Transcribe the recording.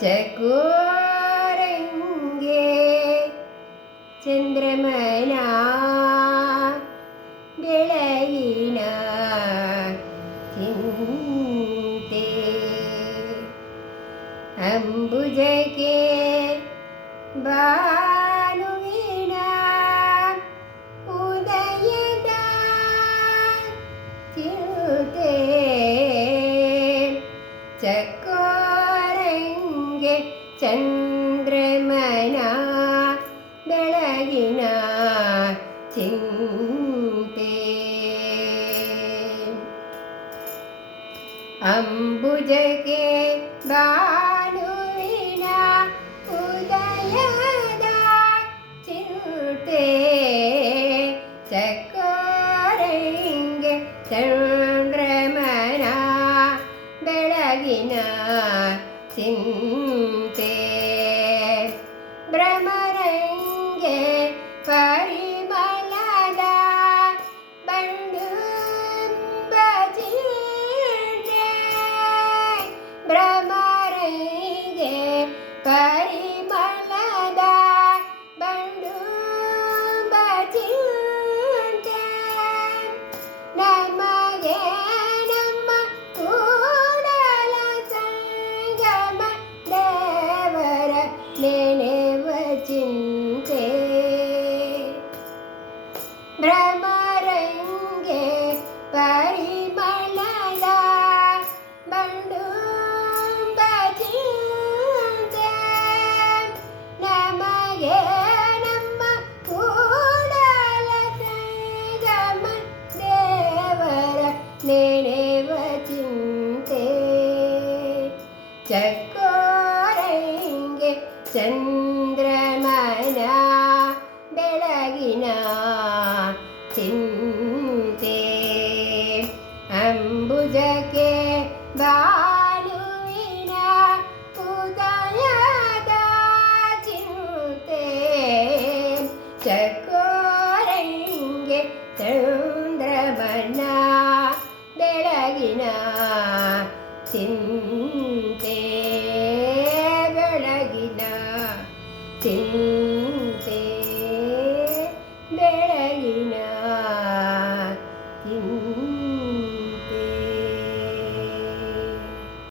ചക്കൂരങ്കേ ചന്ദ്രമന വിളയിന ചിന്തേ. അംബുജകേ ബാലുവീണ ഉദയദ ചിന്തേ. ചക്കോരങ്ക ಚಕೋರಂಗೆ ಚಂದ್ರಮನ ಬೆಳಗಿನ ಚಿಂತೆ ಅಂಬುಜಕ್ಕೆ ಬಾನುವಿನ ಉದಯದ ಚಿಂತೆ ಚಕೋರಂಗೆ ಚಂದ್ರಮನ ಬೆಳಗಿನ ಚಿಂತೆ ಚಕೋರಂಗೆ ಚಂದ್ರಮನ ಬೆಳಗಿನ ಚಿಂತೆ ಅಂಬುಜಕ್ಕೆ ಬಾಲುವಿನ ಉದಯದ ಚಿಂತೆ ಚಕೋರಂಗೆ ಚಂದ್ರಮನ ಬೆಳಗಿನ ಚಿಂತೆ ಚಿಂತೆ